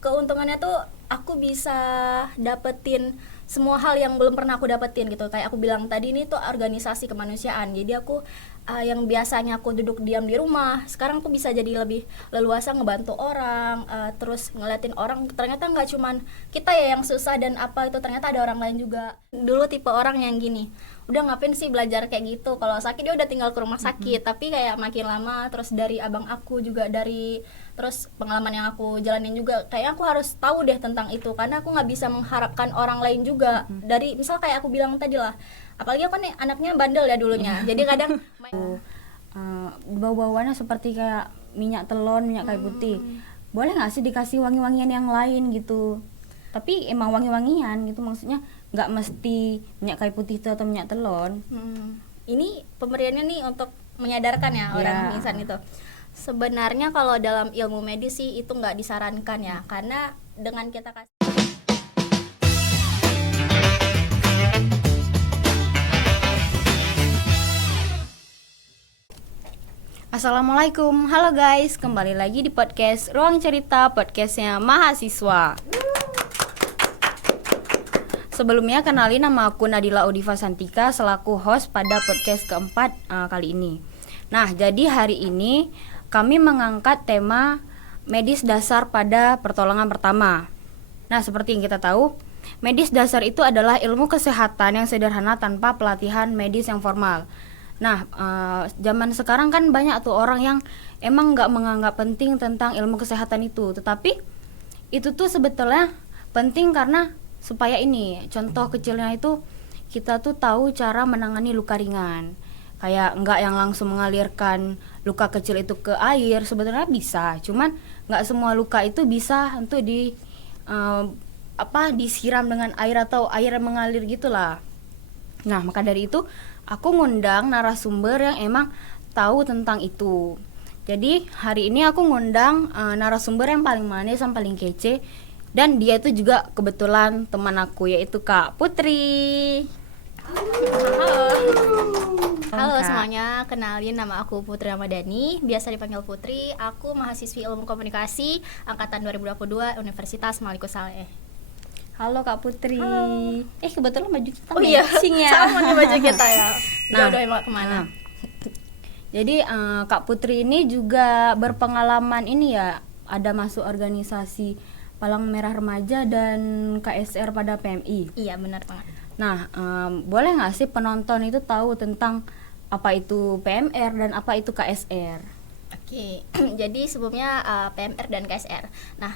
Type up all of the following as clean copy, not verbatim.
keuntungannya tuh aku bisa dapetin semua hal yang belum pernah aku dapetin gitu. Kayak aku bilang tadi, ini tuh organisasi kemanusiaan. Jadi aku yang biasanya aku duduk diam di rumah, sekarang tuh bisa jadi lebih leluasa ngebantu orang, terus ngeliatin orang ternyata nggak cuman kita ya yang susah dan apa itu, ternyata ada orang lain juga. Dulu tipe orang yang gini, udah ngapain sih belajar kayak gitu, kalau sakit dia udah tinggal ke rumah sakit. Tapi kayak makin lama, terus dari abang aku juga, dari terus pengalaman yang aku jalanin juga, kayak aku harus tahu deh tentang itu, karena aku nggak bisa mengharapkan orang lain juga. Dari misal kayak aku bilang tadi lah, apalagi aku nih anaknya bandel ya dulunya, jadi kadang bau-bauannya seperti kayak minyak telon, minyak kayu putih. Boleh nggak sih dikasih wangi-wangian yang lain gitu? Tapi emang wangi-wangian gitu, maksudnya nggak mesti minyak kayu putih itu atau minyak telon. Ini pemberiannya nih untuk menyadarkan ya orang pingsan itu. Sebenarnya kalau dalam ilmu medis sih itu nggak disarankan ya, karena dengan kita kasih. Assalamualaikum, halo guys, kembali lagi di podcast Ruang Cerita, podcastnya mahasiswa. Sebelumnya kenalin, nama aku Nadila Udiva Santika selaku host pada podcast keempat kali ini. Nah, jadi hari ini kami mengangkat tema medis dasar pada pertolongan pertama. Nah, seperti yang kita tahu, medis dasar itu adalah ilmu kesehatan yang sederhana tanpa pelatihan medis yang formal. Nah, zaman sekarang kan banyak tuh orang yang emang nggak menganggap penting tentang ilmu kesehatan itu. Tetapi itu tuh sebetulnya penting karena supaya ini, contoh kecilnya itu kita tuh tahu cara menangani luka ringan. Kayak nggak yang langsung mengalirkan luka kecil itu ke air, sebetulnya bisa. Cuman nggak semua luka itu bisa untuk disiram dengan air atau air mengalir gitulah. Nah, maka dari itu aku ngundang narasumber yang emang tahu tentang itu. Jadi hari ini aku ngundang narasumber yang paling manis, yang paling kece, dan dia itu juga kebetulan teman aku, yaitu Kak Putri. Halo semuanya, kenalin nama aku Putri Ramadhani, biasa dipanggil Putri. Aku mahasiswi Ilmu Komunikasi angkatan 2022 Universitas Maliku Saleh. Halo Kak Putri. Halo. Kebetulan baju kita matching ya. Sama nih baju kita ya. Udah kemana? Jadi Kak Putri ini juga berpengalaman ini ya, ada masuk organisasi Palang Merah Remaja dan KSR pada PMI. Iya, benar banget. Nah, boleh nggak sih penonton itu tahu tentang apa itu PMR dan apa itu KSR? Oke, jadi sebelumnya PMR dan KSR. Nah,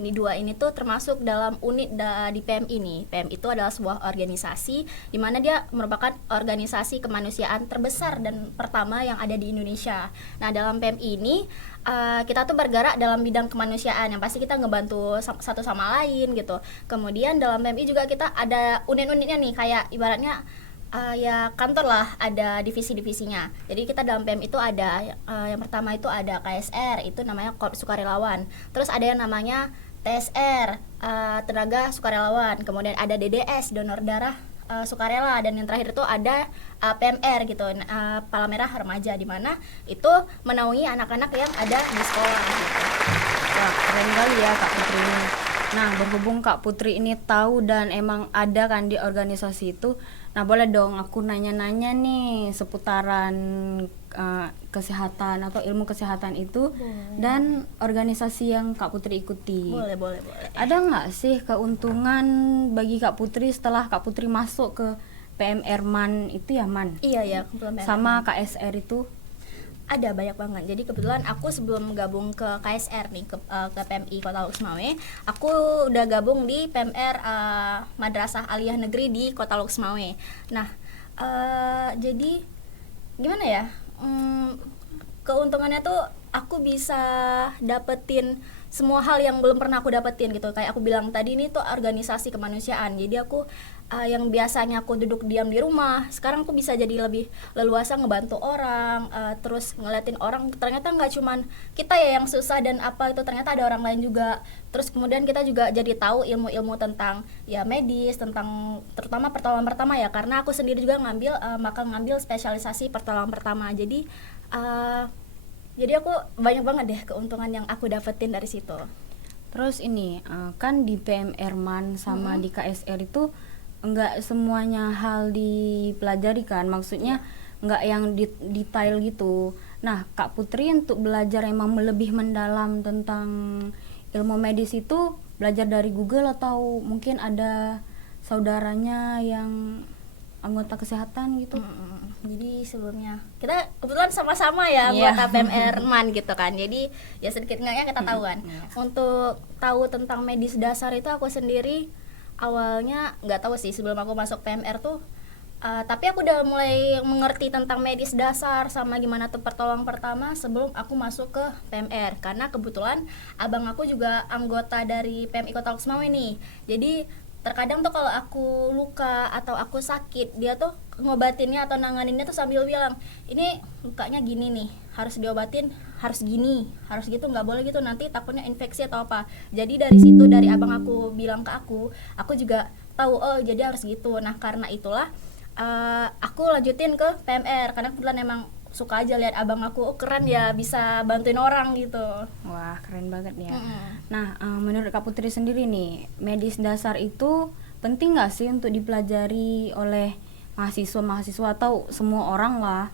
ini dua ini tuh termasuk dalam unit di PMI nih. PMI itu adalah sebuah organisasi di mana dia merupakan organisasi kemanusiaan terbesar dan pertama yang ada di Indonesia. Nah, dalam PMI ini kita tuh bergerak dalam bidang kemanusiaan, yang pasti kita ngebantu satu sama lain gitu. Kemudian dalam PMI juga kita ada unit-unitnya nih, kayak ibaratnya ya kantor lah, ada divisi-divisinya. Jadi kita dalam PM itu ada yang pertama itu ada KSR, itu namanya Korps Sukarelawan. Terus ada yang namanya TSR, Tenaga Sukarelawan. Kemudian ada DDS, Donor Darah Sukarela, dan yang terakhir itu ada PMR gitu, Palang Merah Remaja, di mana itu menaungi anak-anak yang ada di sekolah gitu. Wah, keren kali ya Kak Putri ini. Nah, berhubung Kak Putri ini tahu dan emang ada kan di organisasi itu, nah boleh dong aku nanya-nanya nih seputaran kesehatan atau ilmu kesehatan itu. Boleh. Dan organisasi yang Kak Putri ikuti. Boleh. Ada nggak sih keuntungan bagi Kak Putri setelah Kak Putri masuk ke PMR MAN itu ya, MAN? Iya, sama KSR itu? Ada banyak banget. Jadi kebetulan aku sebelum gabung ke KSR nih, ke PMI Kota Lok Sumawe, aku udah gabung di PMR Madrasah Aliyah Negeri di Kota Lok Sumawe. Nah, jadi gimana ya? Keuntungannya tuh aku bisa dapetin semua hal yang belum pernah aku dapetin gitu. Kayak aku bilang tadi, ini tuh organisasi kemanusiaan. Jadi aku yang biasanya aku duduk diam di rumah, sekarang aku bisa jadi lebih leluasa ngebantu orang, terus ngeliatin orang ternyata nggak cuman kita ya yang susah dan apa itu, ternyata ada orang lain juga. Terus kemudian kita juga jadi tahu ilmu-ilmu tentang ya medis, tentang terutama pertolongan pertama ya, karena aku sendiri juga ngambil spesialisasi pertolongan pertama. Jadi aku banyak banget deh keuntungan yang aku dapetin dari situ. Terus ini kan di PMR-Man sama di KSR itu enggak semuanya hal dipelajari kan, maksudnya enggak yang detail gitu. Nah, Kak Putri untuk belajar emang lebih mendalam tentang ilmu medis itu belajar dari Google atau mungkin ada saudaranya yang anggota kesehatan gitu? Jadi sebelumnya kita kebetulan sama-sama ya Iya. anggota PMR Man gitu kan. Jadi ya sedikit enggaknya kita tahu kan. Untuk tahu tentang medis dasar itu aku sendiri awalnya nggak tahu sih sebelum aku masuk PMR tuh. Tapi aku udah mulai mengerti tentang medis dasar sama gimana tuh pertolongan pertama sebelum aku masuk ke PMR, karena kebetulan abang aku juga anggota dari PMI Kota Loksmawe nih. Jadi terkadang tuh kalau aku luka atau aku sakit, dia tuh ngobatinnya atau nanganinnya tuh sambil bilang, ini lukanya gini nih, harus diobatin, harus gini, harus gitu, nggak boleh gitu, nanti takutnya infeksi atau apa. Jadi dari situ, dari abang aku bilang ke aku juga tahu, oh jadi harus gitu. Nah karena itulah aku lanjutin ke PMR karena kebetulan emang suka aja lihat abang aku, oh keren ya bisa bantuin orang gitu. Wah, keren banget ya. Nah, menurut Kak Putri sendiri nih, medis dasar itu penting nggak sih untuk dipelajari oleh mahasiswa atau semua orang lah?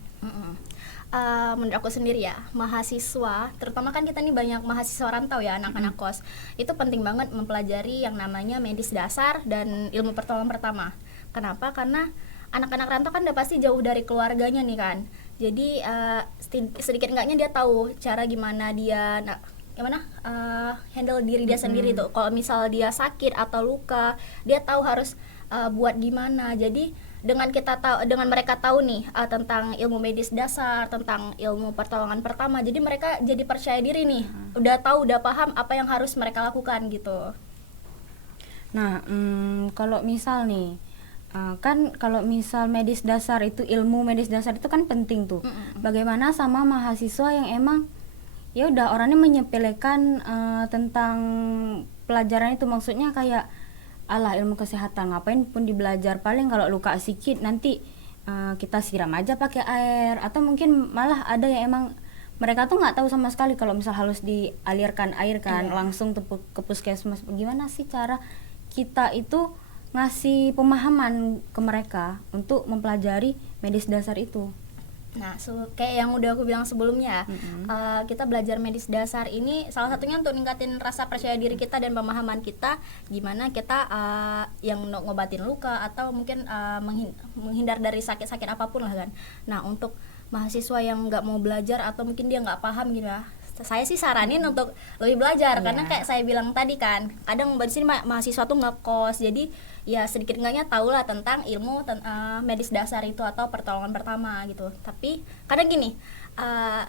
Menurut aku sendiri ya, mahasiswa, terutama kan kita nih banyak mahasiswa rantau ya, anak-anak kos, itu penting banget mempelajari yang namanya medis dasar dan ilmu pertolongan pertama. Kenapa? Karena anak-anak rantau kan udah pasti jauh dari keluarganya nih kan. Jadi sedikit enggaknya dia tahu cara gimana dia handle diri dia sendiri tuh. Kalau misal dia sakit atau luka, dia tahu harus buat gimana. Jadi dengan mereka tahu nih tentang ilmu medis dasar, tentang ilmu pertolongan pertama, jadi mereka jadi percaya diri nih, udah tahu, udah paham apa yang harus mereka lakukan gitu. Nah, kalau misal nih, kan kalau misal medis dasar itu, ilmu medis dasar itu kan penting tuh. Bagaimana sama mahasiswa yang emang ya udah orangnya menyepelekan tentang pelajaran itu, maksudnya kayak alah ilmu kesehatan ngapain pun dibelajar, paling kalau luka sedikit nanti kita siram aja pakai air, atau mungkin malah ada yang emang mereka tuh nggak tahu sama sekali kalau misal harus dialirkan air kan, langsung ke puskesmas. Gimana sih cara kita itu ngasih pemahaman ke mereka untuk mempelajari medis dasar itu? Nah, kayak yang udah aku bilang sebelumnya, kita belajar medis dasar ini salah satunya untuk ningkatin rasa percaya diri kita dan pemahaman kita gimana kita yang ngobatin luka atau mungkin menghindar dari sakit-sakit apapun lah kan. Nah, untuk mahasiswa yang nggak mau belajar atau mungkin dia nggak paham gitu ya, saya sih saranin untuk lebih belajar, karena kayak saya bilang tadi kan, kadang di sini mahasiswa tuh ngekos, jadi ya sedikit enggaknya tahu lah tentang ilmu medis dasar itu atau pertolongan pertama gitu. Tapi kadang gini,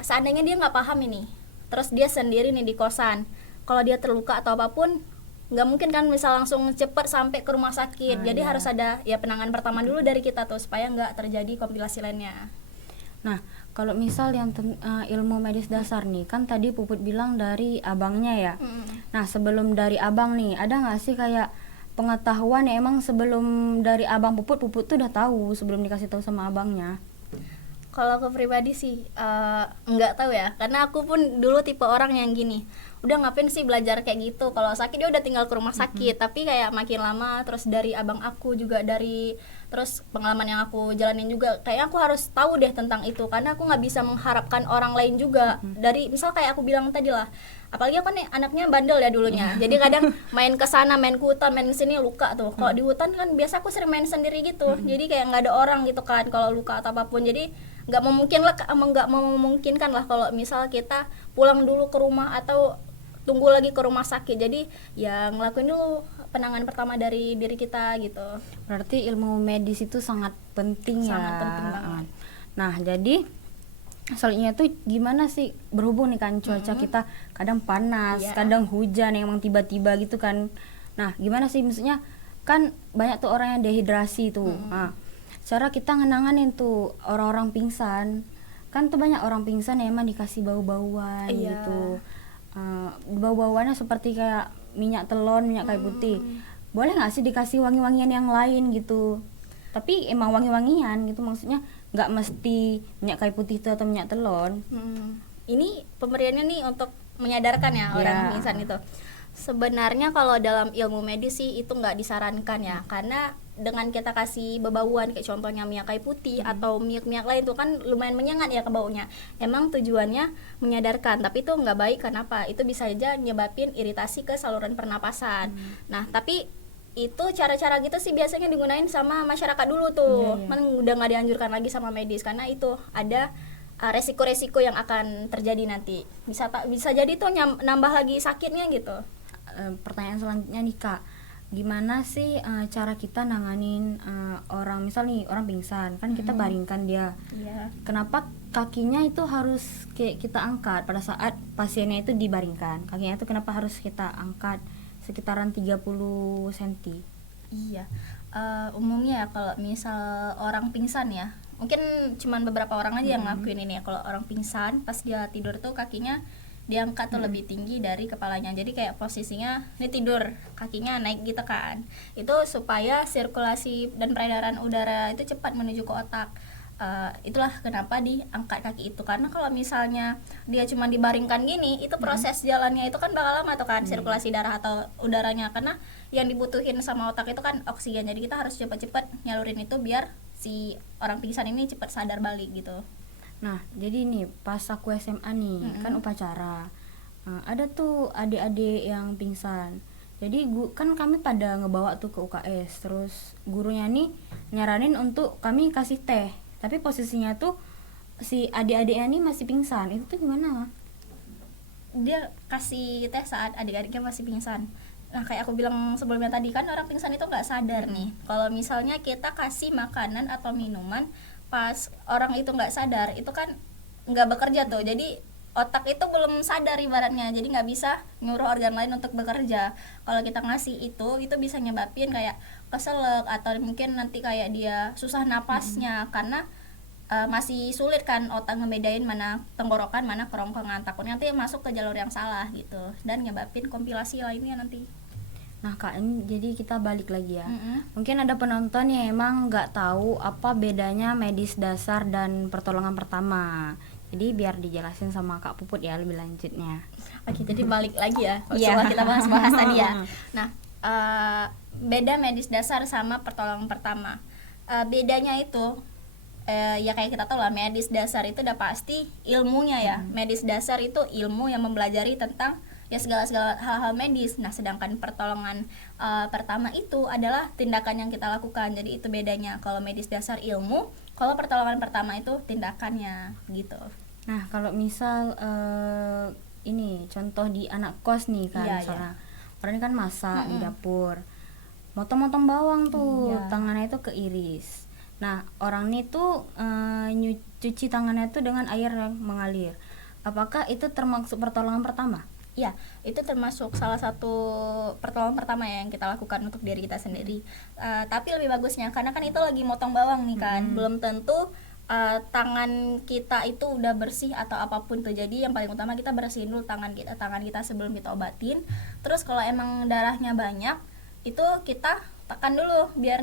seandainya dia nggak paham ini, terus dia sendiri nih di kosan, kalau dia terluka atau apapun, nggak mungkin kan misal langsung cepet sampai ke rumah sakit. Jadi harus ada ya penanganan pertama dulu dari kita tuh supaya nggak terjadi komplikasi lainnya. Nah, kalau misal yang ilmu medis dasar nih, kan tadi Puput bilang dari abangnya ya. Nah, sebelum dari abang nih, ada nggak sih kayak pengetahuan ya emang sebelum dari abang Puput tuh udah tahu sebelum dikasih tahu sama abangnya? Kalau aku pribadi sih nggak tahu ya, karena aku pun dulu tipe orang yang gini, udah ngapain sih belajar kayak gitu, kalau sakit dia udah tinggal ke rumah sakit. Tapi kayak makin lama, terus dari abang aku juga, terus pengalaman yang aku jalanin juga, kayaknya aku harus tahu deh tentang itu, karena aku nggak bisa mengharapkan orang lain juga. Dari misal kayak aku bilang tadi lah, apalagi aku nih anaknya bandel ya dulunya, jadi kadang main ke sana, main ke hutan, main ke sini luka tuh. Kalau di hutan kan biasa aku sering main sendiri gitu, jadi kayak nggak ada orang gitu kan kalau luka atau apapun. Jadi nggak memungkinkan lah kalau misal kita pulang dulu ke rumah atau tunggu lagi ke rumah sakit. Jadi ya ngelakuin dulu penanganan pertama dari diri kita gitu. Berarti ilmu medis itu sangat penting ya. Sangat penting banget. Nah, jadi soalnya tuh gimana sih, berhubung nih kan cuaca kita kadang panas, kadang hujan yang emang tiba-tiba gitu kan. Nah, gimana sih, maksudnya kan banyak tuh orang yang dehidrasi tuh. Nah, cara kita ngenanganin tuh orang-orang pingsan, kan tuh banyak orang pingsan yang emang dikasih bau-bauan gitu. Bau-bauannya seperti kayak minyak telon, minyak kayu putih. Boleh nggak sih dikasih wangi-wangian yang lain gitu? Tapi emang wangi-wangian gitu, maksudnya nggak mesti minyak kayu putih itu atau minyak telon. Ini pemberiannya nih untuk menyadarkan ya orang pingsan itu. Sebenarnya kalau dalam ilmu medis sih itu nggak disarankan ya, karena dengan kita kasih bebauan kayak contohnya minyak kayu putih atau minyak-minyak lain itu kan lumayan menyengat ya ke baunya. Emang tujuannya menyadarkan, tapi itu nggak baik. Kenapa? Itu bisa aja nyebabin iritasi ke saluran pernapasan. Nah, tapi itu cara-cara gitu sih biasanya digunain sama masyarakat dulu tuh. Man udah nggak dianjurkan lagi sama medis karena itu ada resiko-resiko yang akan terjadi nanti. Bisa jadi tuh nambah lagi sakitnya gitu. Pertanyaan selanjutnya nih Kak, gimana sih cara kita nanganin orang, misal nih orang pingsan kan kita baringkan dia, kenapa kakinya itu harus kayak kita angkat pada saat pasiennya itu dibaringkan, kakinya itu kenapa harus kita angkat sekitaran 30 cm? Iya, umumnya ya kalau misal orang pingsan ya, mungkin cuman beberapa orang aja yang ngelakuin ini ya. Kalau orang pingsan pas dia tidur tuh kakinya diangkat tuh lebih tinggi dari kepalanya, jadi kayak posisinya ini tidur kakinya naik gitu kan, itu supaya sirkulasi dan peredaran udara itu cepat menuju ke otak. Itulah kenapa diangkat kaki itu, karena kalau misalnya dia cuma dibaringkan gini, itu proses jalannya itu kan bakal lama tuh kan, sirkulasi darah atau udaranya, karena yang dibutuhin sama otak itu kan oksigen, jadi kita harus cepat-cepat nyalurin itu biar si orang pingsan ini cepat sadar balik gitu. Nah, jadi nih pas aku SMA nih, kan upacara. Ada tuh adik-adik yang pingsan. Jadi kan kami pada ngebawa tuh ke UKS. Terus gurunya nih nyaranin untuk kami kasih teh. Tapi posisinya tuh si adik-adiknya nih masih pingsan. Itu tuh gimana? Dia kasih teh saat adik-adiknya masih pingsan. Nah, kayak aku bilang sebelumnya tadi kan orang pingsan itu nggak sadar nih. Kalau misalnya kita kasih makanan atau minuman pas orang itu nggak sadar, itu kan nggak bekerja tuh, jadi otak itu belum sadar ibaratnya, jadi nggak bisa nyuruh organ lain untuk bekerja. Kalau kita ngasih itu bisa nyebabin kayak keselak atau mungkin nanti kayak dia susah napasnya, karena masih sulit kan otak ngebedain mana tenggorokan mana kerongkongan, takutnya nanti masuk ke jalur yang salah gitu dan nyebabin komplikasi lainnya nanti. Nah Kak, ini jadi kita balik lagi ya. Mungkin ada penonton yang emang nggak tahu apa bedanya medis dasar dan pertolongan pertama. Jadi biar dijelasin sama Kak Puput ya lebih lanjutnya. Oke, jadi balik lagi ya setelah kita bahas tadi ya. Nah, beda medis dasar sama pertolongan pertama. Bedanya itu ya kayak kita tahu lah, medis dasar itu udah pasti ilmunya ya. Medis dasar itu ilmu yang mempelajari tentang ya segala hal-hal medis. Nah, sedangkan pertolongan pertama itu adalah tindakan yang kita lakukan. Jadi itu bedanya. Kalau medis dasar ilmu, kalau pertolongan pertama itu tindakannya gitu. Nah, kalau misal ini contoh di anak kos nih kan, misalnya orang ini kan masak di dapur, motong-motong bawang tuh, tangannya itu keiris. Nah, orang ini tuh cuci tangannya tuh dengan air yang mengalir. Apakah itu termasuk pertolongan pertama? Ya, itu termasuk salah satu pertolongan pertama yang kita lakukan untuk diri kita sendiri. Tapi lebih bagusnya, karena kan itu lagi motong bawang nih kan, belum tentu tangan kita itu udah bersih atau apapun tuh. Jadi yang paling utama kita bersihin dulu tangan kita sebelum kita obatin. Terus kalau emang darahnya banyak, itu kita tekan dulu biar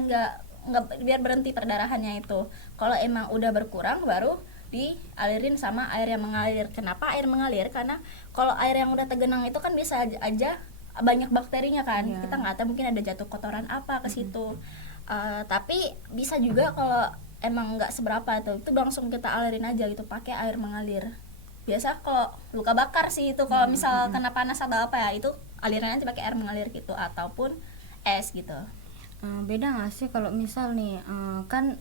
biar berhenti perdarahannya itu. Kalau emang udah berkurang, baru dialirin sama air yang mengalir. Kenapa air mengalir? Karena kalau air yang udah tergenang itu kan bisa aja banyak bakterinya kan, kita nggak tahu, mungkin ada jatuh kotoran apa ke situ. Tapi bisa juga kalau emang nggak seberapa itu langsung kita alirin aja gitu pakai air mengalir. Biasa kalau luka bakar sih itu, kalau misal kena panas atau apa ya, itu aliran aja pakai air mengalir gitu ataupun es gitu. Beda nggak sih kalau misal nih kan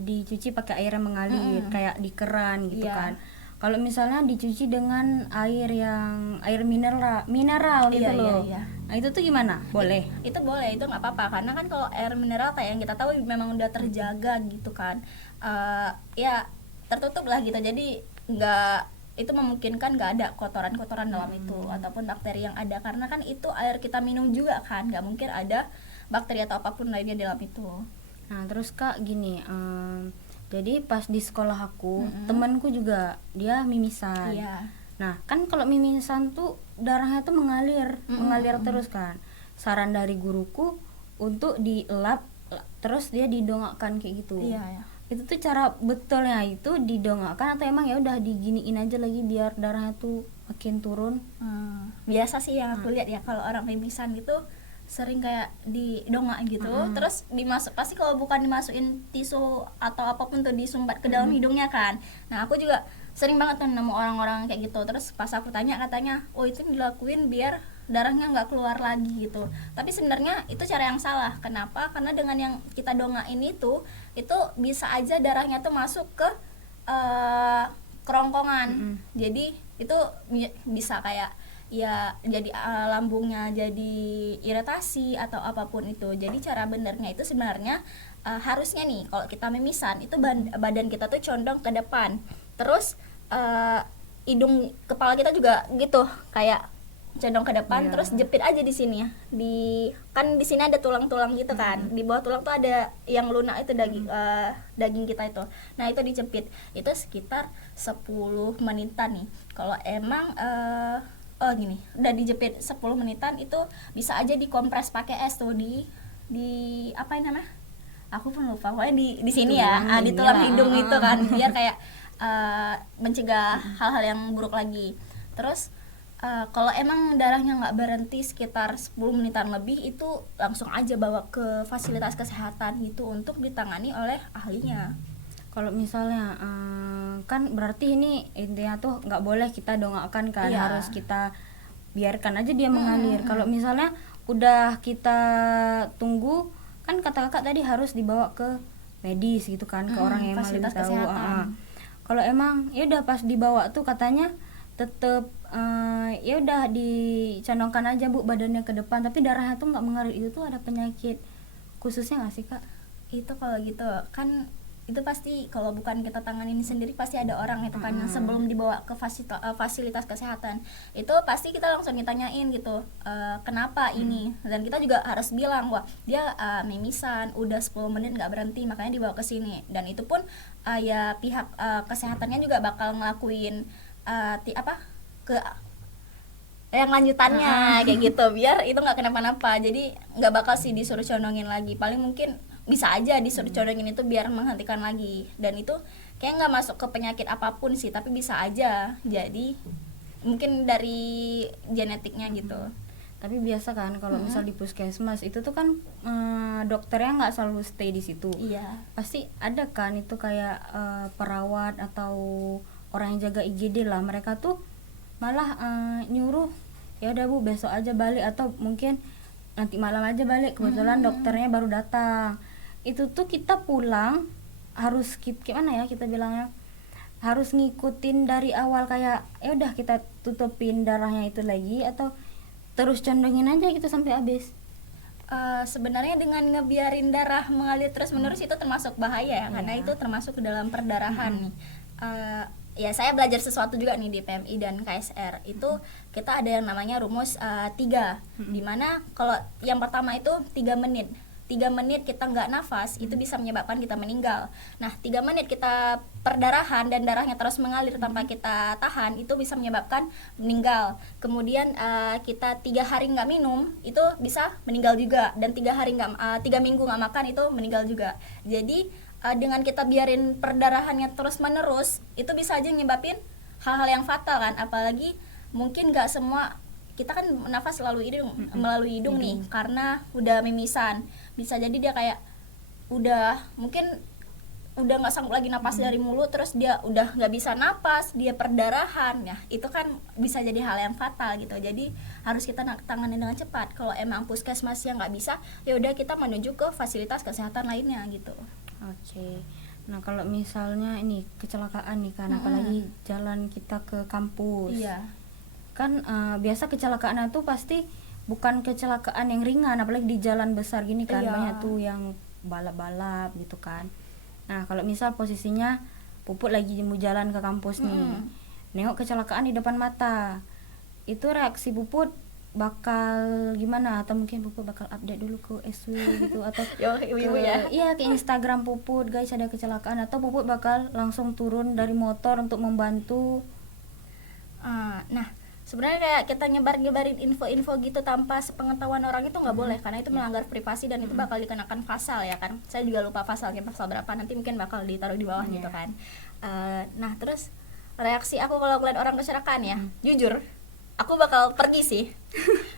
dicuci pakai air yang mengalir kayak di keran gitu kan. Kalau misalnya dicuci dengan air mineral gitu loh. Nah, itu tuh gimana? Boleh? Itu boleh, itu nggak apa-apa, karena kan kalau air mineral kayak yang kita tahu memang udah terjaga gitu kan. Ya tertutup lah gitu, jadi itu memungkinkan nggak ada kotoran-kotoran dalam itu ataupun bakteri yang ada, karena kan itu air kita minum juga kan, nggak mungkin ada bakteri atau apapun lainnya dalam itu. Nah terus Kak gini, jadi pas di sekolah aku temanku juga dia mimisan. Nah kan kalau mimisan tuh darahnya tuh mengalir terus kan. Saran dari guruku untuk dielap terus dia didongakkan kayak gitu. Itu tuh cara betulnya itu didongakkan atau emang ya udah diginiin aja lagi biar darahnya tuh makin turun. Biasa sih yang aku lihat ya, kalau orang mimisan itu sering kayak didongak gitu, terus pasti kalau bukan dimasukin tisu atau apapun tuh disumbat ke dalam hidungnya kan. Nah aku juga sering banget tuh nemu orang-orang kayak gitu. Terus pas aku tanya, katanya oh itu dilakuin biar darahnya nggak keluar lagi gitu. Tapi sebenarnya itu cara yang salah. Kenapa? Karena dengan yang kita dongak ini tuh, itu bisa aja darahnya tuh masuk ke kerongkongan. Jadi itu bisa kayak ya jadi lambungnya jadi iritasi atau apapun itu. Jadi cara benernya itu sebenarnya harusnya nih kalau kita mimisan itu badan kita tuh condong ke depan, terus hidung kepala kita juga gitu kayak condong ke depan, terus jepit aja di sini ya, kan di sini ada tulang-tulang gitu kan, di bawah tulang tuh ada yang lunak itu daging kita itu. Nah itu dijepit, itu sekitar 10 menitan nih. Kalau emang gini, udah dijepit 10 menitan, itu bisa aja dikompres pakai es tuh di apa ini namanya? Aku pun lupa, pokoknya di sini ya, di tulang hidung itu kan, biar kayak mencegah hal-hal yang buruk lagi. Terus kalau emang darahnya nggak berhenti sekitar 10 menitan lebih, itu langsung aja bawa ke fasilitas kesehatan gitu untuk ditangani oleh ahlinya. Kalau misalnya kan berarti ini intinya tuh nggak boleh kita dongakkan kan, harus kita biarkan aja dia mengalir. Kalau misalnya udah kita tunggu, kan kata kakak tadi harus dibawa ke medis gitu kan, ke orang yang lebih tahu. Kalau emang ya udah pas dibawa tuh katanya tetep ya udah dicondongkan aja Bu badannya ke depan, tapi darahnya tuh nggak mengalir. Itu tuh ada penyakit khususnya nggak sih Kak? Itu kalau gitu kan itu pasti kalau bukan kita tanganin sendiri, pasti ada orang itu kan yang sebelum dibawa ke fasilitas kesehatan itu pasti kita langsung ditanyain gitu, kenapa ini, dan kita juga harus bilang wah dia mimisan udah 10 menit nggak berhenti makanya dibawa ke sini. Dan itu pun ya pihak kesehatannya juga bakal ngelakuin yang lanjutannya kayak gitu, biar itu nggak kenapa-napa. Jadi nggak bakal sih disuruh condongin lagi, paling mungkin bisa aja disuruh condongin itu biar menghentikan lagi. Dan itu kayak nggak masuk ke penyakit apapun sih, tapi bisa aja jadi mungkin dari genetiknya gitu. Tapi biasa kan kalau misal di puskesmas itu tuh kan dokternya nggak selalu stay di situ. Iya. Pasti ada kan itu kayak perawat atau orang yang jaga IGD lah, mereka tuh malah nyuruh ya udah Bu besok aja balik, atau mungkin nanti malam aja balik, kebetulan dokternya baru datang. Itu tuh kita pulang harus gimana ya kita bilangnya, harus ngikutin dari awal, kayak ya udah kita tutupin darahnya itu lagi atau terus condongin aja gitu sampai habis. Sebenarnya dengan ngebiarin darah mengalir terus menerus itu termasuk bahaya ya, karena itu termasuk ke dalam perdarahan nih. Ya saya belajar sesuatu juga nih di PMI dan KSR. Itu kita ada yang namanya rumus 3, dimana kalau yang pertama itu 3 menit 3 menit kita nggak nafas, itu bisa menyebabkan kita meninggal. Nah 3 menit kita perdarahan dan darahnya terus mengalir tanpa kita tahan, itu bisa menyebabkan meninggal. Kemudian kita 3 hari nggak minum, itu bisa meninggal juga. Dan 3 minggu nggak makan, itu meninggal juga. Jadi dengan kita biarin perdarahannya terus menerus, itu bisa aja nyebabin hal-hal yang fatal kan. Apalagi mungkin nggak semua, kita kan nafas melalui hidung nih, karena udah mimisan. Bisa jadi dia kayak udah nggak sanggup lagi napas dari mulut, terus dia udah nggak bisa napas, dia perdarahan. Ya itu kan bisa jadi hal yang fatal gitu. Jadi harus kita tangani dengan cepat. Kalau emang puskesmas yang nggak bisa, ya udah kita menuju ke fasilitas kesehatan lainnya gitu. Oke. Nah kalau misalnya ini kecelakaan nih kan, apalagi jalan kita ke kampus. Iya. Kan biasa kecelakaan itu pasti bukan kecelakaan yang ringan, apalagi di jalan besar gini kan. Banyak tuh yang balap-balap gitu kan. Nah kalau misal posisinya Puput lagi mau jalan ke kampus nih, nengok kecelakaan di depan mata, itu reaksi Puput bakal gimana? Atau mungkin Puput bakal update dulu ke SW gitu, atau ke Instagram Puput, guys ada kecelakaan, atau Puput bakal langsung turun dari motor untuk membantu. Nah sebenarnya kayak kita nyebarin info-info gitu tanpa sepengetahuan orang itu nggak boleh, karena itu melanggar privasi dan itu bakal dikenakan pasal ya kan. Saya juga lupa pasalnya, pasal berapa, nanti mungkin bakal ditaruh di bawah gitu kan. Nah terus reaksi aku kalau ngeliat orang kecelakaan ya, jujur aku bakal pergi sih.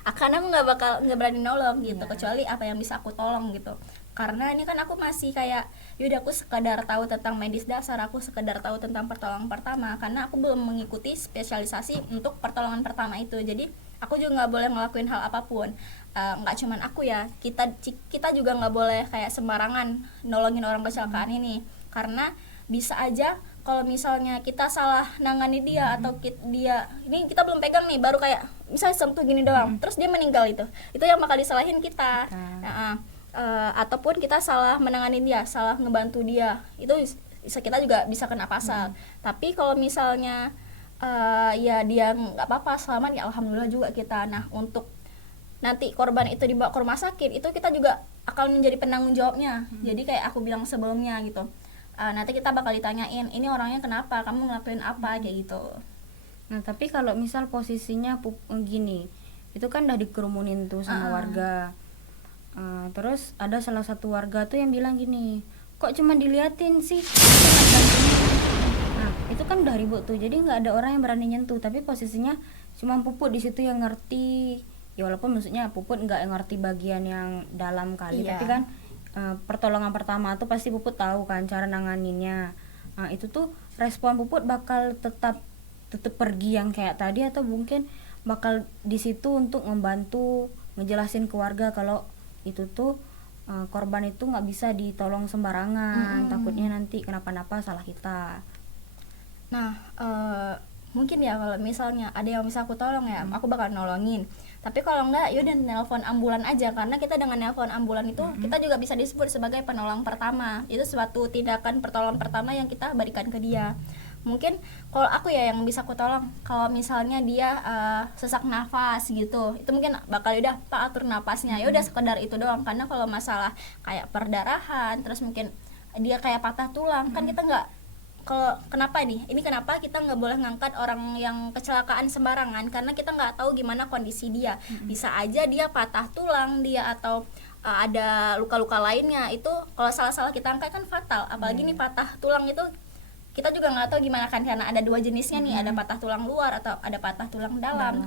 Karena aku nggak berani nolong gitu, kecuali apa yang bisa aku tolong gitu. Karena ini kan aku masih kayak yaudah aku sekedar tahu tentang medis dasar, aku sekedar tahu tentang pertolongan pertama, karena aku belum mengikuti spesialisasi untuk pertolongan pertama itu. Jadi aku juga nggak boleh ngelakuin hal apapun. Nggak cuman aku ya, kita juga nggak boleh kayak sembarangan nolongin orang kecelakaan ini, karena bisa aja kalau misalnya kita salah nangani dia atau dia ini kita belum pegang nih, baru kayak misalnya sentuh gini doang, terus dia meninggal, itu yang bakal disalahin kita. Ataupun kita salah menangani dia, salah ngebantu dia, itu kita juga bisa kena pasal. Tapi kalau misalnya ya dia nggak apa-apa, selamat, ya alhamdulillah juga kita. Nah, untuk nanti korban itu dibawa ke rumah sakit, itu kita juga akan menjadi penanggung jawabnya. Jadi kayak aku bilang sebelumnya gitu, nanti kita bakal ditanyain, ini orangnya kenapa, kamu ngelakuin apa, kayak gitu. Nah, tapi kalau misal posisinya gini, itu kan udah dikerumunin tuh sama warga. Terus ada salah satu warga tuh yang bilang gini, kok cuma diliatin sih? Nah, itu kan udah ribut tuh, jadi nggak ada orang yang berani nyentuh. Tapi posisinya cuma Puput di situ yang ngerti. Ya walaupun maksudnya Puput nggak ngerti bagian yang dalam kali, tapi kan pertolongan pertama tuh pasti Puput tahu kan cara nanganinnya. Nah, itu tuh respon Puput bakal tetap pergi yang kayak tadi, atau mungkin bakal di situ untuk membantu ngejelasin ke warga kalau itu tuh korban itu nggak bisa ditolong sembarangan, takutnya nanti kenapa-napa salah kita. Nah, mungkin ya kalau misalnya ada yang bisa aku tolong ya, aku bakal nolongin. Tapi kalau enggak, yaudah nelpon ambulan aja, karena kita dengan nelpon ambulan itu kita juga bisa disebut sebagai penolong pertama. Itu suatu tindakan pertolongan pertama yang kita berikan ke dia. Mungkin kalau aku ya yang bisa aku tolong, kalau misalnya dia sesak nafas gitu, itu mungkin bakal udah Pak atur nafasnya, ya udah sekedar itu doang. Karena kalau masalah kayak perdarahan, terus mungkin dia kayak patah tulang, kan kita nggak, kalau kenapa nih, ini kenapa kita nggak boleh ngangkat orang yang kecelakaan sembarangan, karena kita nggak tahu gimana kondisi dia. Bisa aja dia patah tulang dia, atau ada luka-luka lainnya, itu kalau salah-salah kita angkat kan fatal. Apalagi nih patah tulang itu kita juga nggak tahu gimana kan, karena ada dua jenisnya nih, ada patah tulang luar atau ada patah tulang dalam.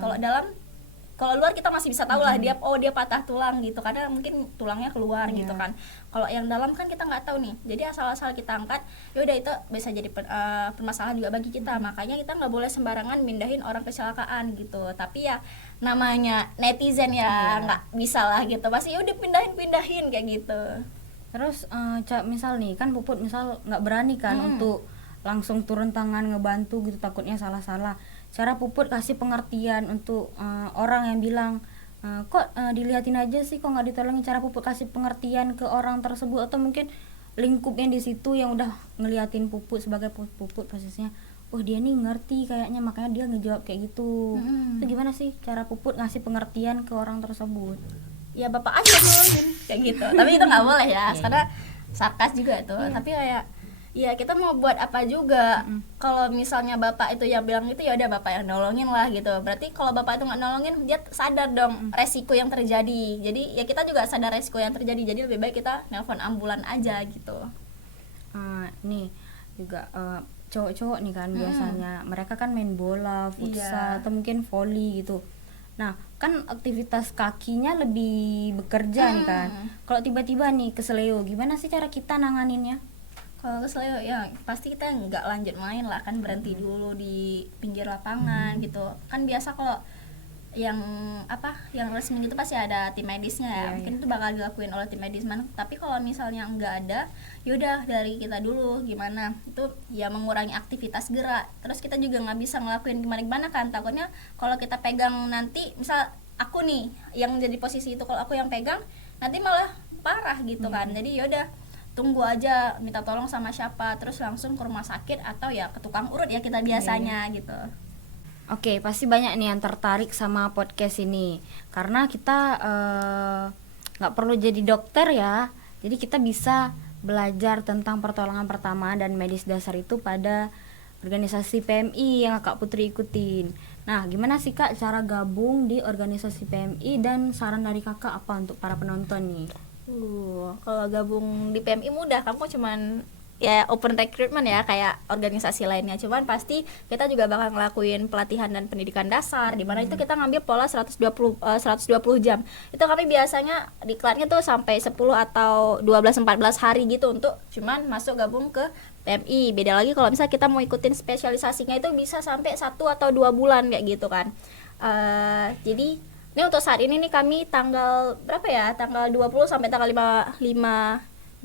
Kalau luar kita masih bisa tahu lah dia patah tulang gitu, karena mungkin tulangnya keluar gitu kan. Kalau yang dalam kan kita nggak tahu nih, jadi asal-asal kita angkat, ya udah itu bisa jadi permasalahan juga bagi kita. Makanya kita nggak boleh sembarangan mindahin orang kecelakaan gitu. Tapi ya namanya netizen ya nggak bisa lah gitu, pasti ya udah pindahin kayak gitu. Terus misal nih kan Puput misal nggak berani kan untuk langsung turun tangan ngebantu gitu, takutnya salah-salah. Cara Puput kasih pengertian untuk orang yang bilang kok diliatin aja sih, kok nggak ditolongin. Cara Puput kasih pengertian ke orang tersebut, atau mungkin lingkupnya di situ yang udah ngeliatin Puput sebagai Puput posisinya, oh dia nih ngerti kayaknya, makanya dia ngejawab kayak gitu. Itu gimana sih cara Puput ngasih pengertian ke orang tersebut? Ya bapak aja nolongin kayak gitu. Tapi itu nggak boleh ya, karena sarkas juga tuh. Tapi kayak ya kita mau buat apa juga. Kalau misalnya bapak itu yang bilang itu, ya udah bapak yang nolongin lah gitu. Berarti kalau bapak itu nggak nolongin, dia sadar dong resiko yang terjadi. Jadi ya kita juga sadar resiko yang terjadi. Jadi lebih baik kita nelpon ambulan aja gitu. Nih juga cowok-cowok nih kan biasanya mereka kan main bola, futsal, atau mungkin volley gitu. Nah kan aktivitas kakinya lebih bekerja nih kan. Kalau tiba-tiba nih keseleo, gimana sih cara kita nanganinnya? Kalau keseleo ya pasti kita nggak lanjut main lah kan, berhenti dulu di pinggir lapangan gitu kan. Biasa kalau yang resmi gitu pasti ada tim medisnya ya, mungkin itu bakal dilakuin oleh tim medis. Tapi kalau misalnya nggak ada, yaudah dari kita dulu gimana, itu ya mengurangi aktivitas gerak. Terus kita juga nggak bisa ngelakuin gimana kan, takutnya kalau kita pegang nanti, misal aku nih yang jadi posisi itu, kalau aku yang pegang nanti malah parah gitu kan. Jadi yaudah tunggu aja, minta tolong sama siapa, terus langsung ke rumah sakit atau ya ke tukang urut ya kita biasanya gitu. Oke, pasti banyak nih yang tertarik sama podcast ini karena kita nggak perlu jadi dokter ya, jadi kita bisa belajar tentang pertolongan pertama dan medis dasar itu pada organisasi PMI yang Kak Putri ikutin. Nah, gimana sih Kak cara gabung di organisasi PMI, dan saran dari Kakak apa untuk para penonton nih? Kalau gabung di PMI mudah, kamu cuman ya open recruitment ya kayak organisasi lainnya, cuman pasti kita juga bakal ngelakuin pelatihan dan pendidikan dasar di mana itu kita ngambil pola 120 jam. Itu kami biasanya diklatnya tuh sampai 10 atau 12 14 hari gitu untuk cuman masuk gabung ke PMI. Beda lagi kalau misalnya kita mau ikutin spesialisasinya itu bisa sampai 1 atau 2 bulan kayak gitu kan. Jadi ini untuk saat ini nih kami tanggal berapa ya? Tanggal 20 sampai tanggal 5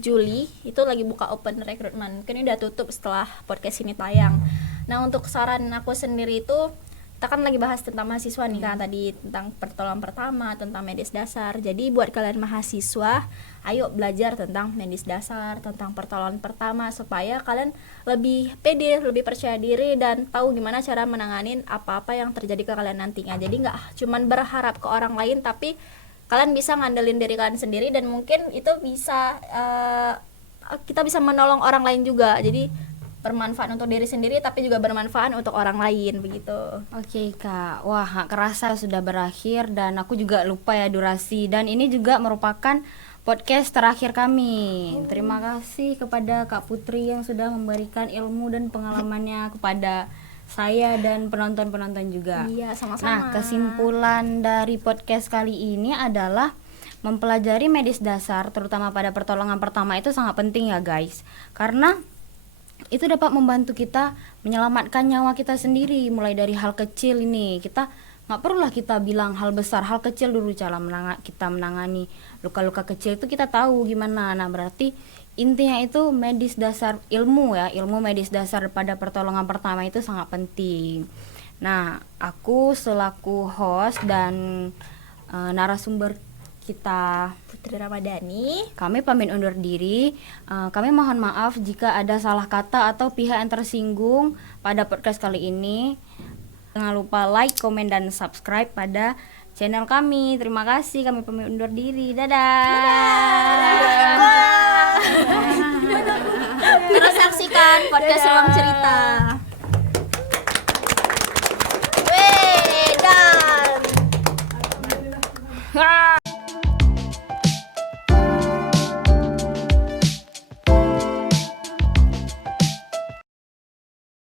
Juli itu lagi buka open recruitment. Mungkin ini udah tutup setelah podcast ini tayang. Nah, untuk saran aku sendiri itu kita kan lagi bahas tentang mahasiswa nih kan tadi, tentang pertolongan pertama, tentang medis dasar. Jadi buat kalian mahasiswa, ayo belajar tentang medis dasar, tentang pertolongan pertama supaya kalian lebih pede, lebih percaya diri dan tahu gimana cara menanganin apa-apa yang terjadi ke kalian nantinya. Jadi nggak cuman berharap ke orang lain, tapi kalian bisa ngandelin diri kalian sendiri dan mungkin itu bisa kita bisa menolong orang lain juga. Jadi bermanfaat untuk diri sendiri tapi juga bermanfaat untuk orang lain begitu. Oke Kak, wah gak kerasa sudah berakhir dan aku juga lupa ya durasi, dan ini juga merupakan podcast terakhir kami. Terima kasih kepada Kak Putri yang sudah memberikan ilmu dan pengalamannya kepada saya dan penonton-penonton juga. Iya, sama-sama. Nah, kesimpulan dari podcast kali ini adalah mempelajari medis dasar terutama pada pertolongan pertama itu sangat penting ya guys, karena itu dapat membantu kita menyelamatkan nyawa kita sendiri. Mulai dari hal kecil ini, kita nggak perlulah kita bilang hal besar, hal kecil dulu cara kita menangani luka-luka kecil itu kita tahu gimana. Nah, berarti intinya itu medis dasar, ilmu medis dasar pada pertolongan pertama itu sangat penting. Nah, aku selaku host dan narasumber kita Putri Ramadhani, kami pamit undur diri. Kami mohon maaf jika ada salah kata atau pihak yang tersinggung pada podcast kali ini. Jangan lupa like, komen, dan subscribe pada channel kami. Terima kasih, kami pamit undur diri. Dadah. terus saksikan podcast Ruang Cerita.